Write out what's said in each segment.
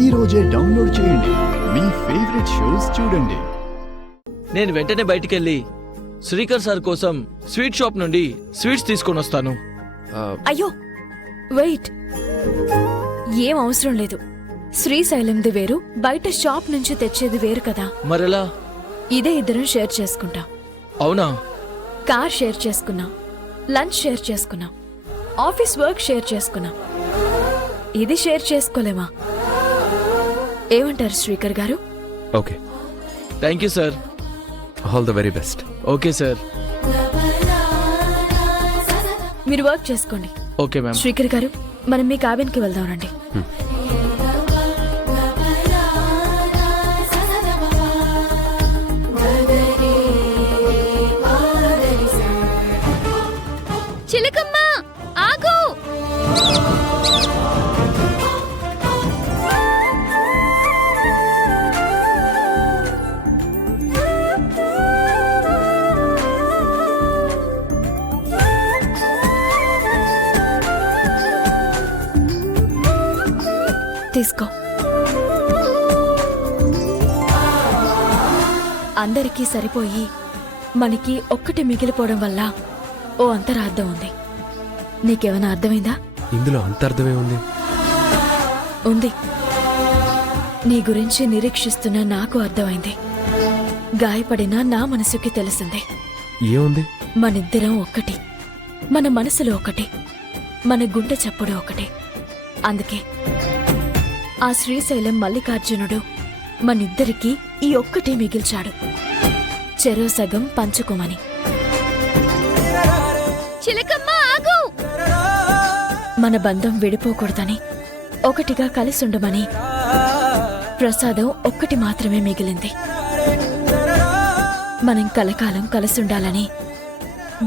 ఈ రోజే డౌన్లోడ్ చేయండి. మీ ఫేవరెట్ షోస్ చూడండి. నేను వెంటనే బయటికెళ్ళి శ్రీకర్ సార్ కోసం స్వీట్ షాప్ నుండి స్వీట్స్ తీసుకొని వస్తాను. అయ్యో వెయిట్, ఏం అవసరం లేదు. శ్రీశైలంది వేరు, బయట షాప్ నుంచి తెచ్చేది వేరు కదా. మరెలా? ఇదే ఇద్దరం షేర్ చేసుకుంటాం. అవునా? కార్ షేర్ చేసుకున్నాం, లంచ్ షేర్ చేసుకున్నాం, ఆఫీస్ వర్క్ షేర్ చేసుకున్నాం. ఇది షేర్ చేసుకోలేమా? ఏమంటారు శ్రీకర్ గారు? Okay, thank you sir. All the very best. Okay sir. మీరు వర్క్ చేసుకోండి. Okay ma'am. శ్రీకర్ గారు, మనం మీ క్యాబిన్కి వెళ్దాం రండి. చిలకమ్మ ఆగు! తీసుకో. అందరికీ సరిపోయి మనకి ఒక్కటి మిగిలిపోవడం వల్ల ఓ అంతరార్థం ఉంది. నీకేమైనా అర్థమైందా? ఇందులో అంతర్థమే ఉంది. ఉంది. నీ గురించి నిరీక్షిస్తున్న నాకు అర్థమైంది. గాయపడిన నా మనసుకి తెలిసింది. ఏముంది? మనిద్దరం ఒక్కటి, మన మనసులో ఒకటి, మన గుండె చప్పుడు ఒకటి. అందుకే ఆ శ్రీశైలం మల్లికార్జునుడు మనిద్దరికీ ఈ ఒక్కటి మిగిల్చాడు, చెరో సగం పంచుకోమని. చిలకమ్మ ఆగు! మన బంధం విడిపోకూడదని, ఒకటిగా కలిసుండమని. ప్రసాదం ఒక్కటి మాత్రమే మిగిలింది. మనం కలకాలం కలిసుండాలని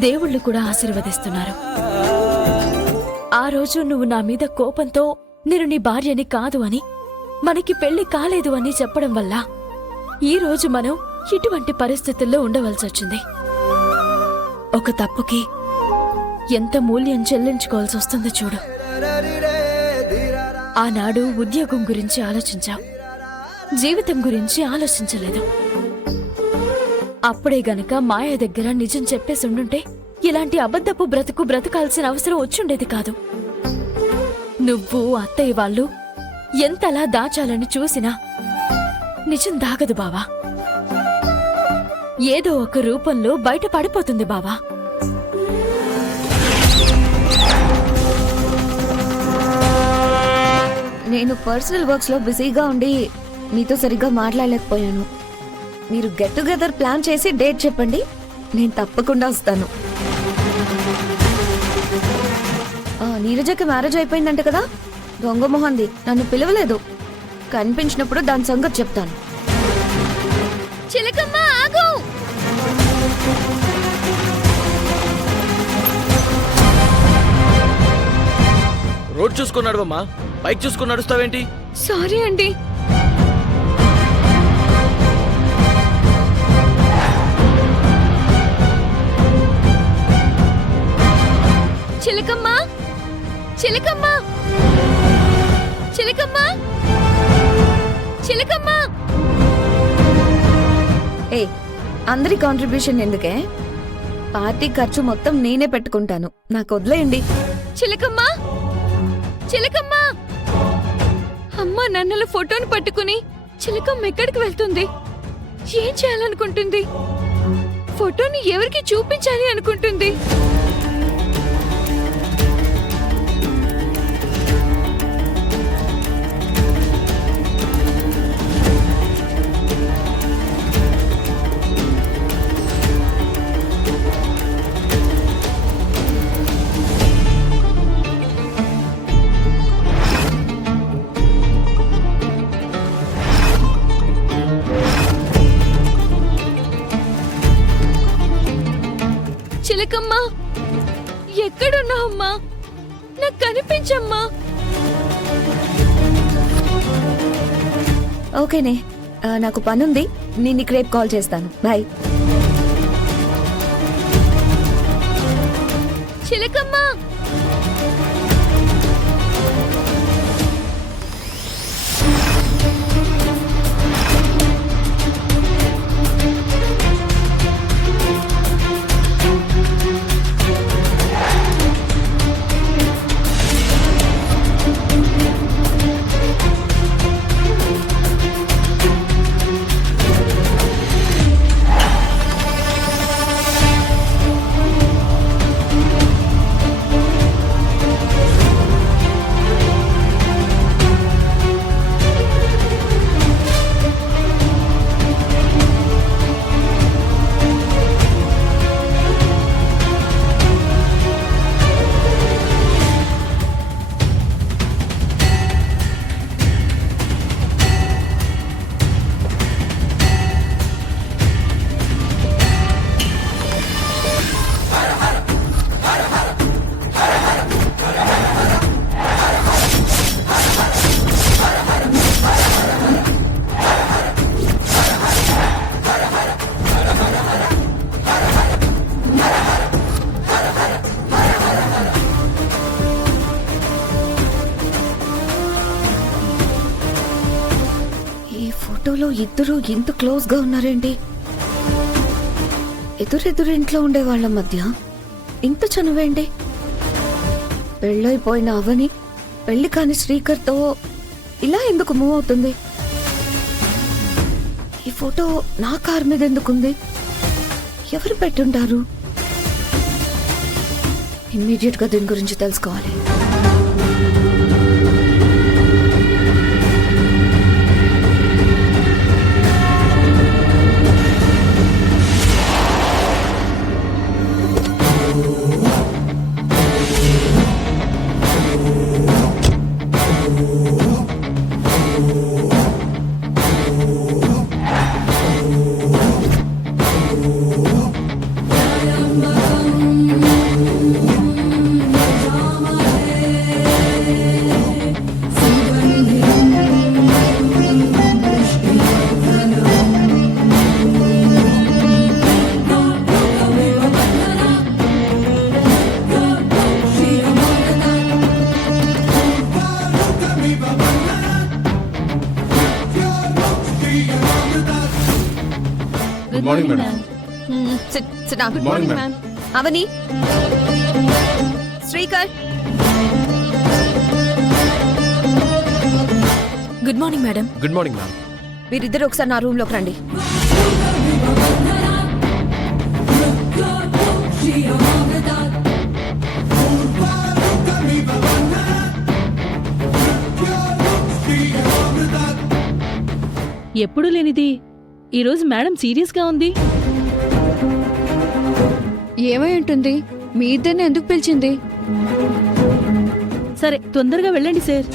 దేవుళ్ళు కూడా ఆశీర్వదిస్తున్నారు. ఆ రోజు నువ్వు నా మీద కోపంతో నేను నీ భార్యని కాదు అని, మనకి పెళ్లి కాలేదు అని చెప్పడం వల్ల ఈ రోజు మనం ఇటువంటి పరిస్థితుల్లో ఉండవలసొచ్చింది. ఒక తప్పుకి ఎంత మూల్యం చెల్లించుకోవాల్సి వస్తుందో చూడు. ఆనాడు ఉద్యోగం గురించి ఆలోచించావు, జీవితం గురించి ఆలోచించలేదు. అప్పుడే గనక మాయ దగ్గర నిజం చెప్పేసి ఉండుంటే ఇలాంటి అబద్ధపు బ్రతుకు బ్రతకాల్సిన అవసరం వచ్చుండేది కాదు. నువ్వు అత్తయ్య వాళ్ళు ఎంతలా దాచాలని చూసినా నిజం దాగదు బావా. ఏదో ఒక రూపంలో బయట పడిపోతుంది బావా. నేను పర్సనల్ వర్క్స్ లో బిజీగా ఉండి మీతో సరిగ్గా మాట్లాడలేకపోయాను. మీరు గెట్ టుగెదర్ ప్లాన్ చేసి డేట్ చెప్పండి, నేను తప్పకుండా వస్తాను. నీరజకి మ్యారేజ్ అయిపోయిందంట కదా, దొంగ మొహంది నన్ను పిలవలేదు. కనిపించినప్పుడు దాని సంగతి చెప్తాను. చిలకమ్మ ఆగు! రోడ్ చూసుకున్నాడు అమ్మా, బైక్ చూసుకుని నడుస్తావేంటి? సారీ అండి. చిలకమ్మ, చిలకమ్మ, చిలకమ్మ, చిలకమ్మ. ఏ, అందరి కాంట్రిబ్యూషన్ ఎందుకే? పార్టీ ఖర్చు మొత్తం నేనే పెట్టుకుంటాను, నాకు వదిలేయండి. చిలకమ్మ, చిలకమ్మ. అమ్మ నన్నల ఫోటోను పట్టుకుని చిలకమ్మ ఎక్కడికి వెళ్తుంది? ఏం చేయాలనుకుంటుంది? ఫోటోని ఎవరికి చూపించాలి అనుకుంటుంది? చిలకమ్మా, ఎక్కడున్నావమ్మా? నాకు కనిపించమ్మా. ఓకేనే, నాకు పనుంది, నేను నీకు రేపు కాల్ చేస్తాను. బాయ్. చిలకమ్మా, ఫోటోలో ఇద్దరు ఇంత క్లోజ్ గా ఉన్నారేంటి? ఎదురెదురు ఇంట్లో ఉండే వాళ్ళ మధ్య ఇంత చనువేంటి? పెళ్ళైపోయిన అవని పెళ్లి కాని శ్రీకర్తో ఇలా ఎందుకు మూవ్ అవుతుంది? ఈ ఫోటో నా కార్ మీద ఎందుకుంది? ఎవరు పెట్టుంటారు? ఇమ్మీడియట్ గా దీని గురించి తెలుసుకోవాలి. Good morning madam. Good morning ma'am. Avani, Srikar, good morning madam. Good morning ma'am. మీరిద్దరు ఒకసారి నా రూమ్ లోకి రండి. ఎప్పుడూ లేనిది ఈరోజు మేడం సీరియస్గా ఉంది. ఏమై ఉంటుంది? మీ ఇద్దరిని ఎందుకు పిలిచింది? సరే తొందరగా వెళ్ళండి సార్.